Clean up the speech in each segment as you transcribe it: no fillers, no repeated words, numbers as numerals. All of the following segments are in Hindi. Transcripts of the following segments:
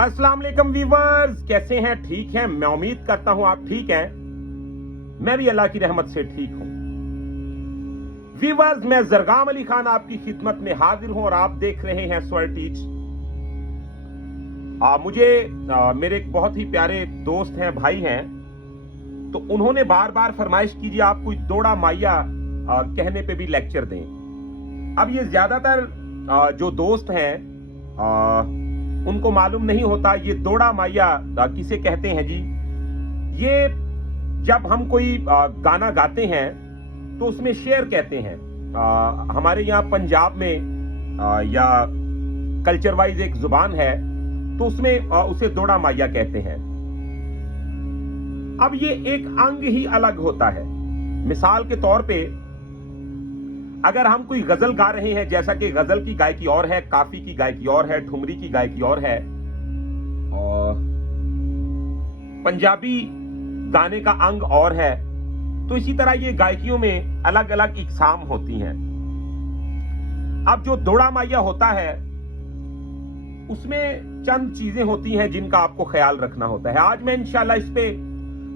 अस्सलाम वालेकुम व्यूअर्स, कैसे हैं? ठीक हैं? मैं उम्मीद करता हूं आप ठीक हैं। मैं भी अल्लाह की रहमत से ठीक हूं। व्यूअर्स, मैं जरगाम अली खान आपकी खिदमत में हाजिर हूं और आप देख रहे हैं स्वर टीच। मुझे मेरे एक बहुत ही प्यारे दोस्त हैं, भाई हैं, तो उन्होंने बार बार फरमाइश की जी आप कोई दोड़ा माइया कहने पे भी लेक्चर दें। अब ये ज्यादातर जो दोस्त हैं उनको मालूम नहीं होता ये दोड़ा माइया किसे कहते हैं जी। ये जब हम कोई गाना गाते हैं तो उसमें शेर कहते हैं। हमारे यहाँ पंजाब में या कल्चर वाइज एक जुबान है तो उसमें उसे दोड़ा माइया कहते हैं। अब ये एक अंग ही अलग होता है। मिसाल के तौर पे अगर हम कोई गजल गा रहे हैं, जैसा कि गजल की गायकी और है, काफी की गायकी और है, ठुमरी की गायकी और है, और पंजाबी गाने का अंग और है, तो इसी तरह ये गायकियों में अलग अलग इकसाम होती हैं। अब जो दोड़ा माइया होता है उसमें चंद चीजें होती हैं जिनका आपको ख्याल रखना होता है। आज मैं इंशाल्लाह इस पे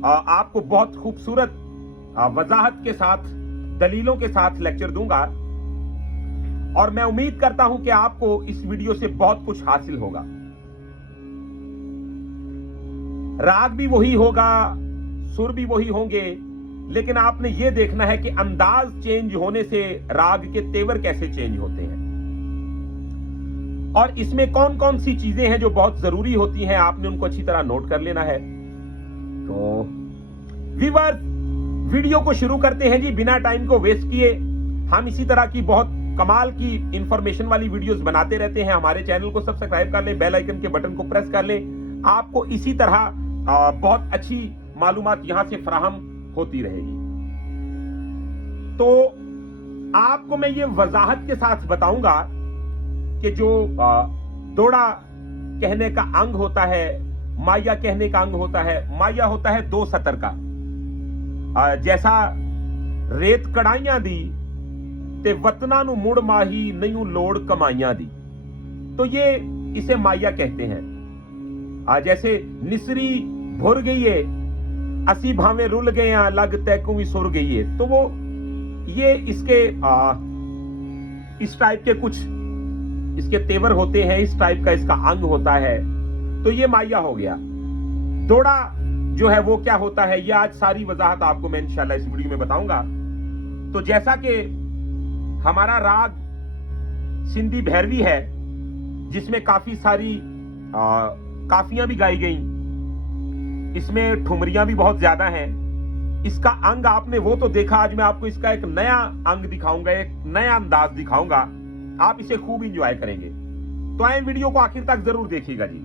आपको बहुत खूबसूरत वजाहत के साथ, दलीलों के साथ लेक्चर दूंगा और मैं उम्मीद करता हूं कि आपको इस वीडियो से बहुत कुछ हासिल होगा। राग भी वही होगा, सुर भी वही होंगे, लेकिन आपने यह देखना है कि अंदाज चेंज होने से राग के तेवर कैसे चेंज होते हैं और इसमें कौन कौन सी चीजें हैं जो बहुत जरूरी होती हैं, आपने उनको अच्छी तरह नोट कर लेना है। तो व्यूअर्स, वीडियो को शुरू करते हैं जी बिना टाइम को वेस्ट किए। हम इसी तरह की बहुत कमाल की इंफॉर्मेशन वाली वीडियोस बनाते रहते हैं। हमारे चैनल को सब्सक्राइब कर लें, बेल आइकन के बटन को प्रेस कर लें। आपको इसी तरह बहुत अच्छी मालूमात यहां से फराहम होती रहेगी। तो आपको मैं ये वजाहत के साथ बताऊंगा कि जो दोड़ा कहने का अंग होता है, माइया कहने का अंग होता है, माइया होता है दो सतर का। जैसा रेत कड़ाइयां दी ते वतना नु मुड़ माही नहीं लोड़ कमाइयां दी, तो ये इसे माइया कहते हैं। जैसे निसरी भुर गई है, असी भावे रुल गए लग तैकू भी सुर गई है, तो वो ये इसके इस टाइप के कुछ इसके तेवर होते हैं, इस टाइप का इसका अंग होता है, तो ये माइया हो गया। दोड़ा जो है वो क्या होता है, ये आज सारी वजाहत आपको मैं इंशाल्लाह इस वीडियो में बताऊंगा। तो जैसा कि हमारा राग सिंधी भैरवी है जिसमें काफी सारी काफियां भी गाई गई, इसमें ठुमरियां भी बहुत ज्यादा हैं। इसका अंग आपने वो तो देखा, आज मैं आपको इसका एक नया अंग दिखाऊंगा, एक नया अंदाज दिखाऊंगा। आप इसे खूब इंजॉय करेंगे। तो आए वीडियो को आखिर तक जरूर देखिएगा जी।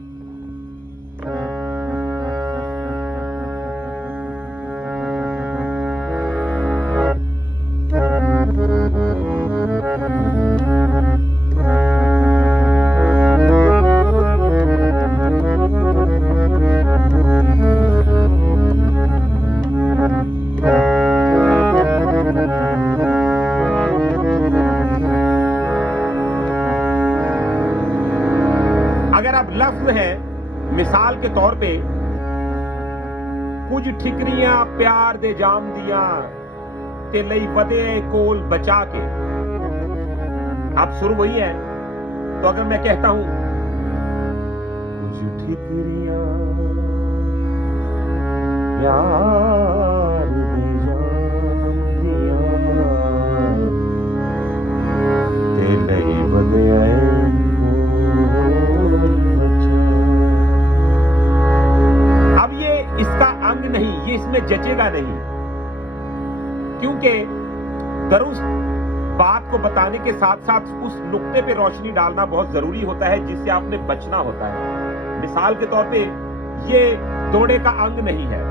अगर आप लफ्ज है, मिसाल के तौर पे कुछ ठिकरियां प्यार दे जाम दिया ते लई वदे कोल बचा के, आप सुर वही है। तो अगर मैं कहता हूं कुछ ठिकरियां प्यार दे जाम दिया ते लई वदे इसका अंग नहीं, ये इसमें जचेगा नहीं, क्योंकि दरुस्त बात को बताने के साथ साथ उस नुक्ते पे रोशनी डालना बहुत जरूरी होता है जिससे आपने बचना होता है। मिसाल के तौर पे ये दोड़े का अंग नहीं है।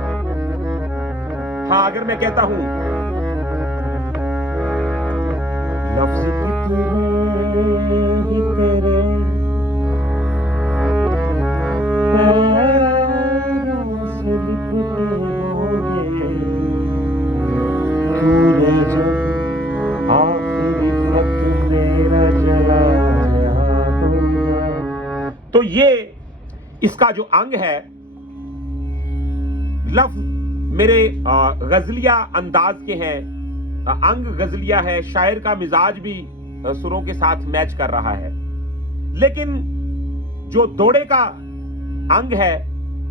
हाँ, अगर मैं कहता हूं लफ्ज कितने ही तेरे पैरों से लिपटे होंगे, तूने जब आखिरी खत मेरा जलाया होगा। तो ये इसका जो अंग है, लफ्ज मेरे गजलिया अंदाज के हैं, अंग गजलिया है, शायर का मिजाज भी सुरों के साथ मैच कर रहा है, लेकिन जो दोड़े का अंग है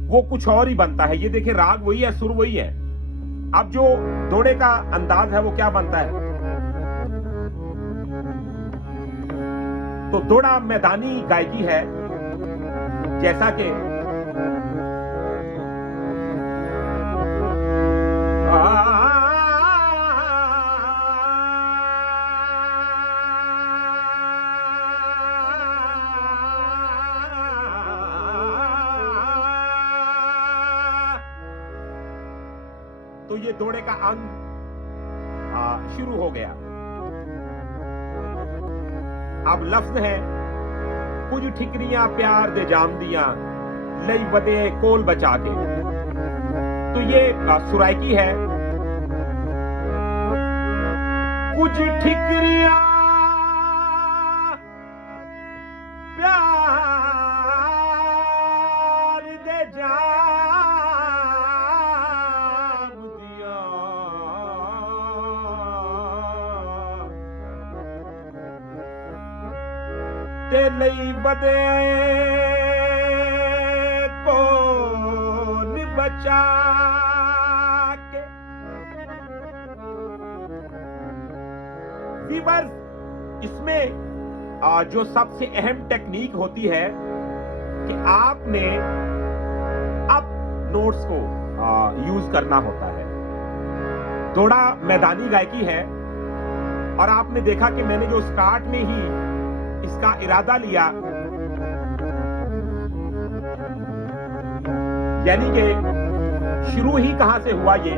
वो कुछ और ही बनता है। ये देखिए, राग वही है, सुर वही है। अब जो दोड़े का अंदाज है वो क्या बनता है? तो दोड़ा मैदानी गायकी है, जैसा कि तो ये दोड़े का अंग शुरू हो गया। अब लफ्ज है कुछ ठिकरियां प्यार दे जाम दिया लई वदे कोल बचा के। तो ये सुराइकी है, कुछ ठिकरियां प्यार दे जाम दिया ते लई वदे कोल बचा के। व्यूअर्स, इसमें जो सबसे अहम टेक्निक होती है कि आपने अप नोट्स को यूज करना होता है। दोड़ा मैदानी गायकी है, और आपने देखा कि मैंने जो स्टार्ट में ही इसका इरादा लिया, यानी कि शुरू ही कहां से हुआ ये,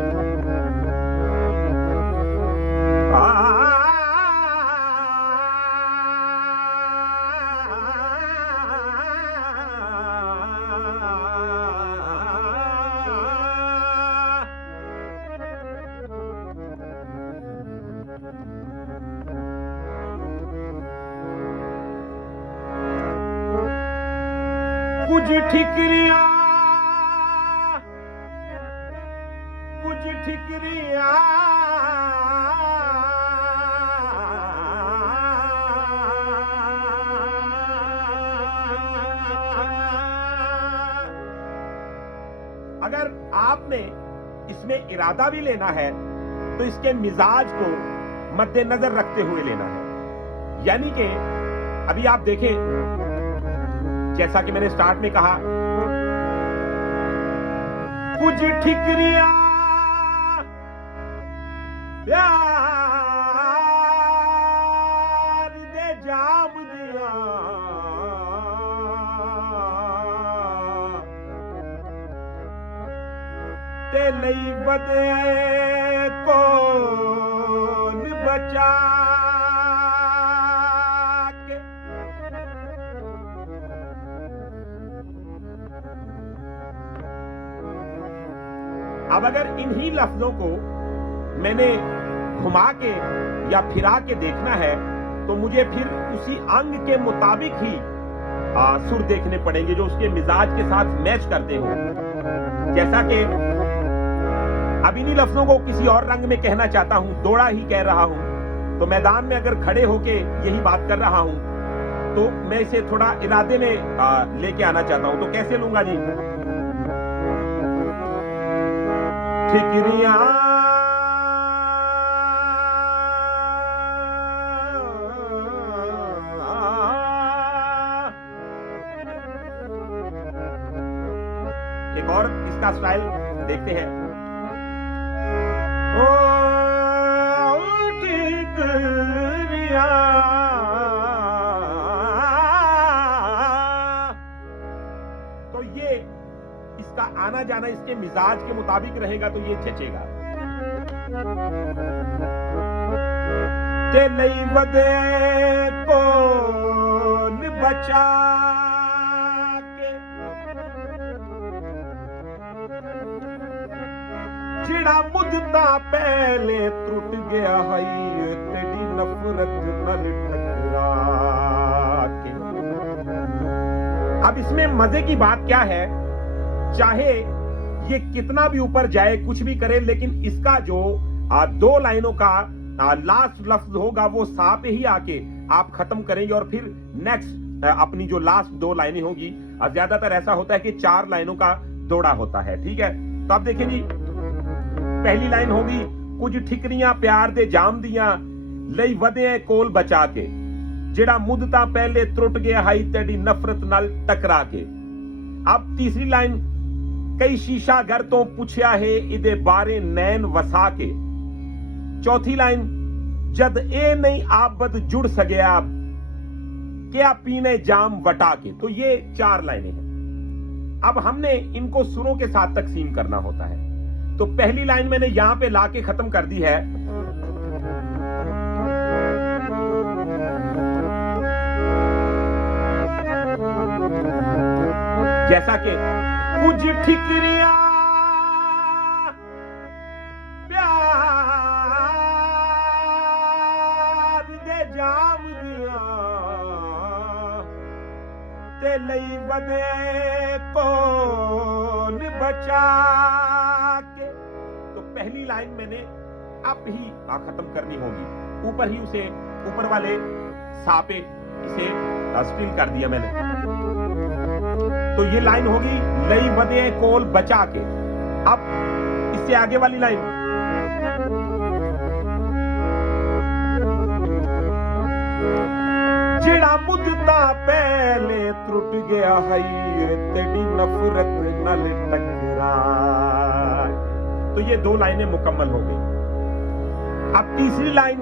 कुछ ठिकरियां अगर आपने इसमें इरादा भी लेना है तो इसके मिजाज को मद्देनजर रखते हुए लेना है। यानी कि अभी आप देखें, जैसा कि मैंने स्टार्ट में कहा, कुछ ठिकरियां प्यार दे जाम दिया ते लई वदे कोल बचा के। अब अगर इन्हीं लफ्जों को मैंने घुमा के या फिरा के देखना है तो मुझे फिर उसी अंग के मुताबिक ही सुर देखने पड़ेंगे जो उसके मिजाज के साथ मैच करते हो। जैसा कि अब इन्हीं लफ्जों को किसी और रंग में कहना चाहता हूं, दोड़ा ही कह रहा हूं, तो मैदान में अगर खड़े होके यही बात कर रहा हूं तो मैं इसे थोड़ा इरादे में लेके आना चाहता हूं। तो कैसे लूंगा जी? ठिकरियां एक और इसका स्टाइल देखते हैं। ओ ठिकरियां, तो ये इसका आना जाना इसके मिजाज के मुताबिक रहेगा तो ये जचेगा। ते लई वदे कोल बचा के, जिड़ा मुद्दा पहले त्रुट गया है तेरी नफरत नल टकरा के। अब इसमें मजे की बात क्या है, चाहे ये कितना भी ऊपर जाए कुछ भी करे, लेकिन इसका जो दो लाइनों का लास्ट लफ्ज होगा वो सा पे ही आके आप खत्म करेंगे और फिर नेक्स्ट अपनी जो लास्ट दो लाइनें होगी, ज्यादातर ऐसा होता है कि 4 लाइनों का जोड़ा होता है। ठीक है, तो आप देखिए जी, पहली लाइन होगी कुछ ठिकरियां प्यार दे जाम दियां लई वधे कोल बचा के, जेड़ा मुद्दा पहले त्रुट गया हाई तेरी नफरत नाल टकरा के। अब तीसरी लाइन, कई शीशा घर तो पूछया है इदे बारे नैन वसा के। चौथी लाइन, जद ए नहीं आबद जुड़ सगया क्या पीने जाम वटा के। तो ये 4 लाइनें हैं। अब हमने इनको सुरों के साथ तकसीम करना होता है। तो पहली लाइन मैंने यहां पे लाके खत्म कर दी है, जैसा कि कुछ ठिकरियां प्यार दे जाम दिया ते लई वदे कोल बचा के। तो पहली लाइन मैंने अब ही खत्म करनी होगी, ऊपर ही उसे ऊपर वाले सापे इसे स्टिल कर दिया मैंने। तो ये लाइन होगी लई वदे कोल बचा के। अब इससे आगे वाली लाइन, जेड़ा मुद्दा पहले त्रुट गया है तेरी नफरत नल टकरा। तो ये 2 लाइनें मुकम्मल हो गई। अब तीसरी लाइन,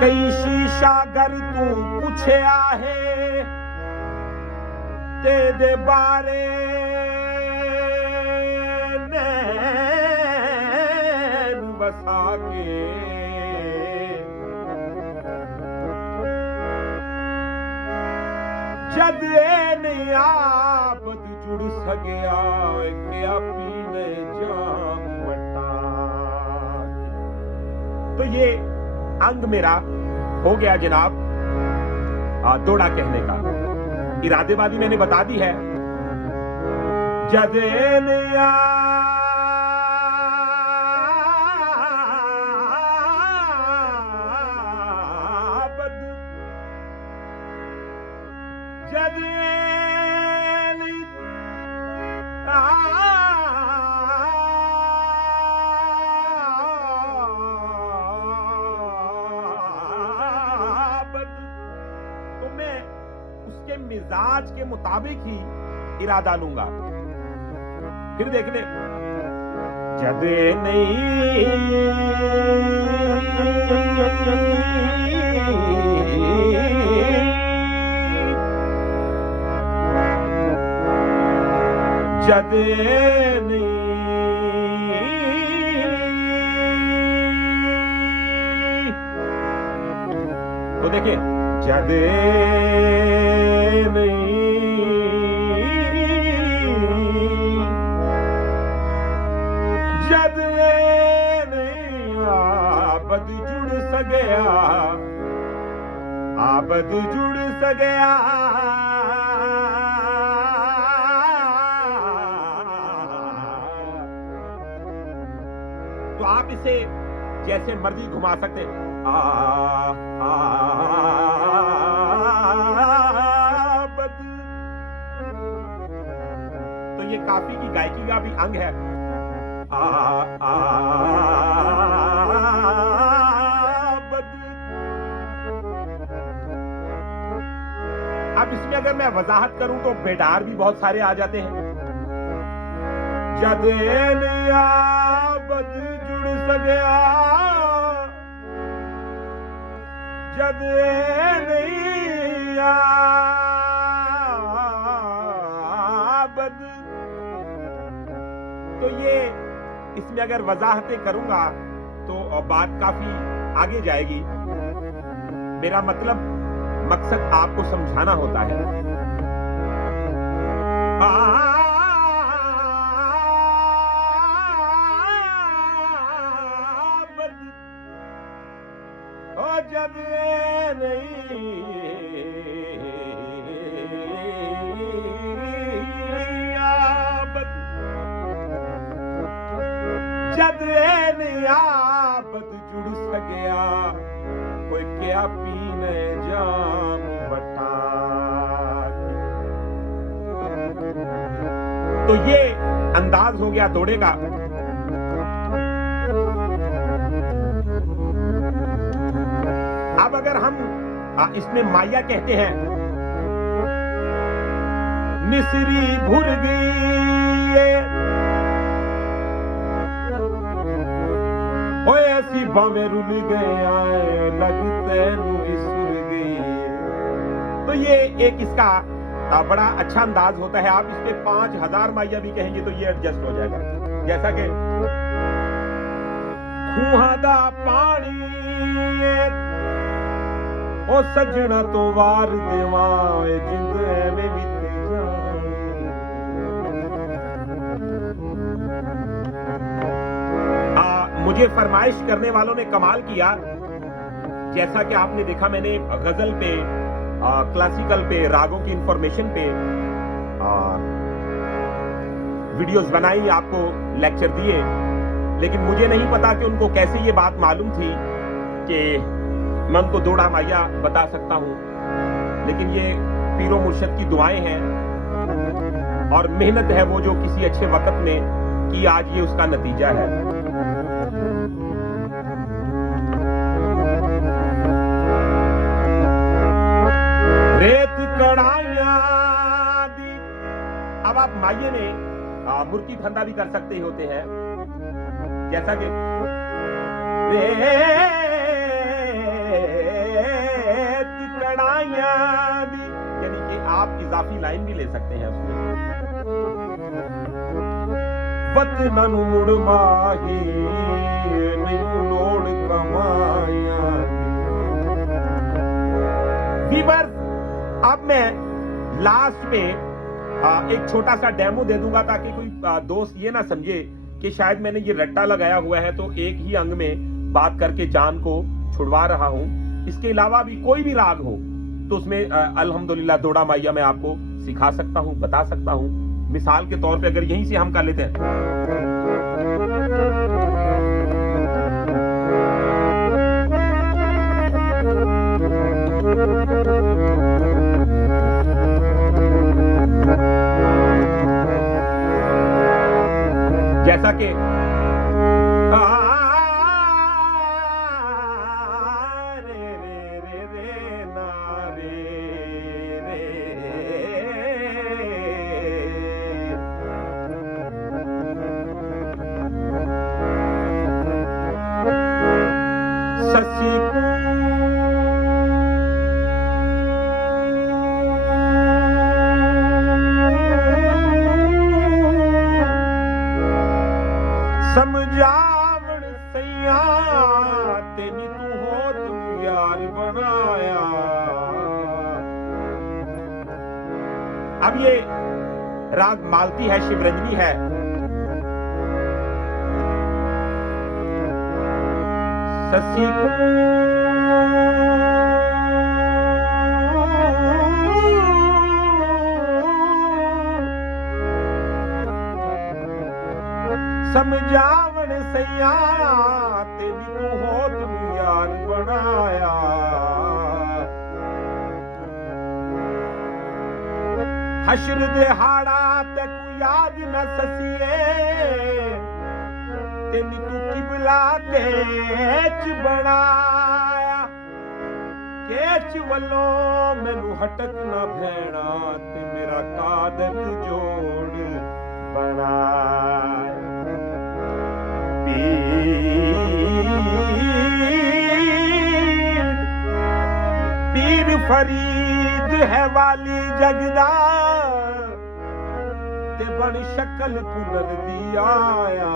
कई शीशा गर तू पूछया है तेरे बारे नैन वसा के। जद नहीं आबद जुड़ सगया क्या पीने जाम वटा। तो ये अंग मेरा हो गया जनाब दोड़ा कहने का। इरादेबाजी मैंने बता दी है। जद नहीं आबद जद नहीं आबद, तो मैं उसके मिजाज के मुताबिक ही इरादा लूंगा। फिर देखने, जद जद तो देखिए, जद जद आबद जुड़ सगया आबद जुड़ सगया तो आप इसे जैसे मर्जी घुमा सकते हैं। आबद, तो ये काफी की गायकी का भी अंग है। आबद। अब इसमें अगर मैं वजाहत करूं तो बेडार भी बहुत सारे आ जाते हैं। जद आबद जुड़ सगया जद नहीं आबद, तो ये इसमें अगर वजाहतें करूंगा तो बात काफी आगे जाएगी। मेरा मकसद आपको समझाना होता है। जब जद नियाबत जुड़ सकिया कोई क्या पीने जाम बटा। तो ये अंदाज हो गया दौड़े का। अब अगर हम इसमें माया कहते हैं, मिसरी भूल गई ओए ऐसी बावें रुल गए आए लगते सुर गई। तो ये एक इसका बड़ा अच्छा अंदाज होता है। आप इस पे 5000 माया भी कहेंगे तो ये एडजस्ट हो जाएगा। जैसा कि खूहा दा पानी ओ सजना तो वार देवा जिंद में बीत जाए। मुझे फरमाइश करने वालों ने कमाल किया। जैसा कि आपने देखा, मैंने गजल पे, क्लासिकल पे, रागों की इंफॉर्मेशन पे वीडियोस बनाई, आपको लेक्चर दिए, लेकिन मुझे नहीं पता कि उनको कैसे ये बात मालूम थी कि मैं उनको दोड़ा माया बता सकता हूं। लेकिन ये पीरो मुर्शद की दुआएं हैं और मेहनत है वो जो किसी अच्छे वक्त में की, आज ये उसका नतीजा है। रेत कड़ाइया दी। अब आप माये ने मुर्की फंदा भी कर सकते होते हैं। जैसा कि यानी कि आप इजाफी लाइन भी ले सकते हैं उसमें। वतन मुड़ माही नहीं लोड़ कमाया। व्यूअर्स, अब मैं लास्ट पे एक छोटा सा डेमो दे दूंगा ताकि कोई दोस्त ये ना समझे कि शायद मैंने ये रट्टा लगाया हुआ है तो एक ही अंग में बात करके जान को छुड़वा रहा हूं। इसके अलावा भी कोई भी राग हो तो उसमें अल्हम्दुलिल्लाह दोड़ा माया मैं आपको सिखा सकता हूं, बता सकता हूं। मिसाल के तौर पे अगर यहीं से हम कर लेते हैं, जैसा कि समझावण सैया तेनी तू हो तुम यार बनाया। अब ये राग मालती है, शिवरंजनी है। ससी को समझावण सैया तेरी तू हो तुम यार बनाया। हश्र दिहाड़ा ते को याद न ससिए तेनी तू किबला केच बनाया। केच वल्लों मैनू हटक ना भैणा ते मेरा कादर जोड़ बनाया। पीर फरीद है वाली जगदा ते बड़ी शक्ल पुनर दी आया।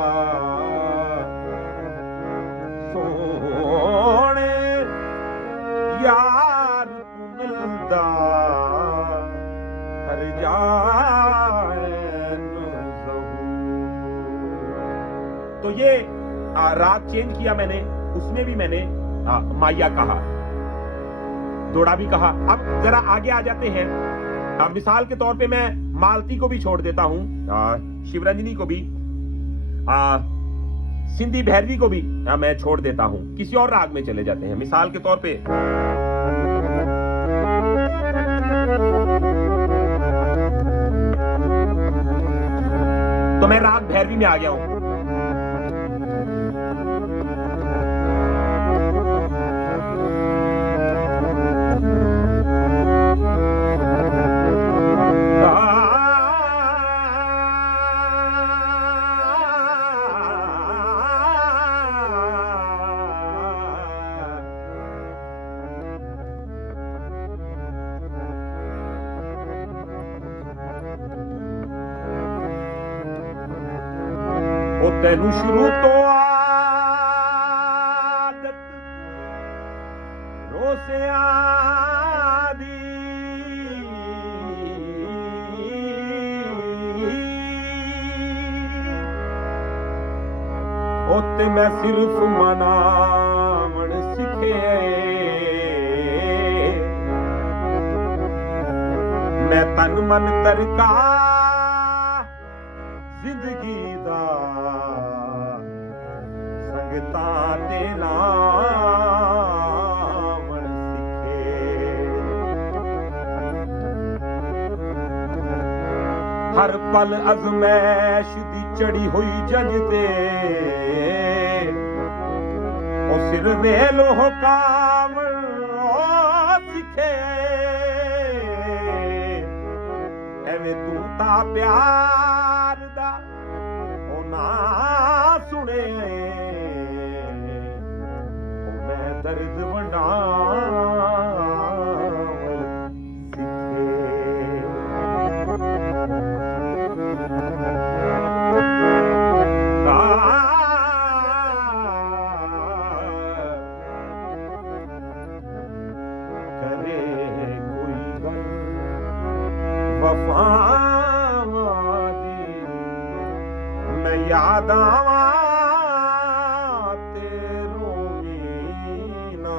तो ये राग चेंज किया मैंने, उसमें भी मैंने माया कहा, दोड़ा भी कहा। अब जरा आगे आ जाते हैं। मिसाल के तौर पे मैं मालती को भी छोड़ देता हूं, शिवरंजनी को भी, सिंधी भैरवी को भी मैं छोड़ देता हूं, किसी और राग में चले जाते हैं। मिसाल के तौर पे तो मैं राग भैरवी में आ गया हूं। ਉਹ ਤੈਨੂੰ ਸ਼ੁਰੂ ਤੋਂ ਆਦਤ ਰੋਸਿਆਂ ਦੀ ਉਹ ਤੇ ਮੈਂ ਸਿਰਫ ਮਨਾਵਣ ਸਿੱਖੇ ਮੈਂ ਤਨ ਮਨ ਤਰਕਾ ਜ਼ਿੰਦਗੀ ਦਾ ਸੰਗਤਾਂ ਤੇ ਲਾਵਣ ਸਿੱਖੇ ਹਰ ਪਲ ਅਜ਼ਮੈਸ਼ ਦੀ ਚੜੀ ਹੋਈ ਜੰਜ ਤੇ ਉਹ ਸਿਰ ਵੇਲੋ ਕਾਵਣ ਸਿੱਖੇ ਐਵੇਂ ਤੂੰ ਤਾਂ ਪਿਆਰ ਦਾ ਉਹ ਨਾ ਸੁਣੇ ਉਹ ਮੈਂ ਦਰਦ ਵੰਡਾਵਣ ਸਿੱਖੇ करे कोई गल वफावां दी मैं याद आवां ते रोवीं ना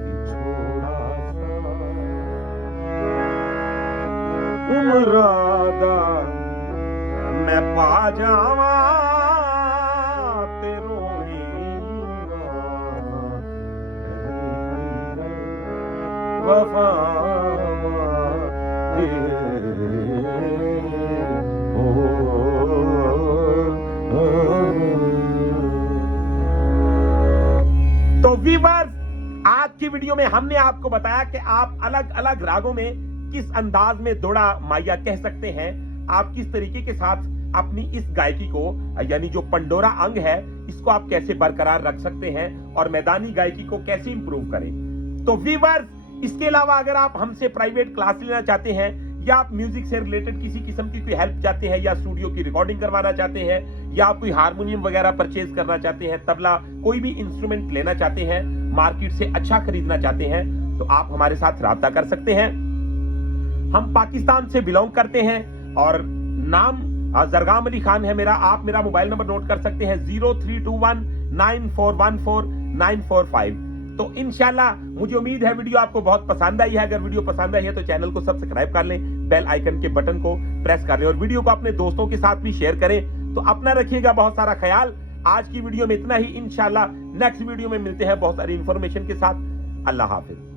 विछोड़ा सा उमरां दा मैं पा जावां ते रोवीं ना वफावां दी तो व्यूअर्स, आज की वीडियो में हमने आपको बताया कि आप अलग अलग रागों में किस अंदाज में दोड़ा माया कह सकते हैं, आप किस तरीके के साथ अपनी इस गायकी को यानी जो पंडोरा अंग है इसको आप कैसे बरकरार रख सकते हैं और मैदानी गायकी को कैसे इंप्रूव करें। तो व्यूअर्स, इसके अलावा अगर आप हमसे प्राइवेट क्लास लेना चाहते हैं या आप म्यूजिक से रिलेटेड किसी किस्म की कोई हेल्प चाहते हैं या स्टूडियो की रिकॉर्डिंग करवाना चाहते हैं या आप कोई हारमोनियम वगैरह परचेज करना चाहते हैं, तबला, कोई भी इंस्ट्रूमेंट लेना चाहते हैं, मार्केट से अच्छा खरीदना चाहते हैं, तो आप हमारे साथ राब्ता कर सकते हैं। हम पाकिस्तान से बिलोंग करते हैं और नाम जरगाम अली खान है मेरा। आप मेरा मोबाइल नंबर नोट कर सकते हैं 032194144945। तो इंशाल्लाह मुझे उम्मीद है वीडियो आपको बहुत पसंद आई है। अगर वीडियो पसंद आई है तो चैनल को सब्सक्राइब कर लें, बेल आइकन के बटन को प्रेस कर लें और वीडियो को अपने दोस्तों के साथ भी शेयर करें। तो अपना रखिएगा बहुत सारा ख्याल। आज की वीडियो में इतना ही, इंशाल्लाह नेक्स्ट वीडियो में मिलते हैं बहुत सारी इंफॉर्मेशन के साथ। अल्लाह हाफिज।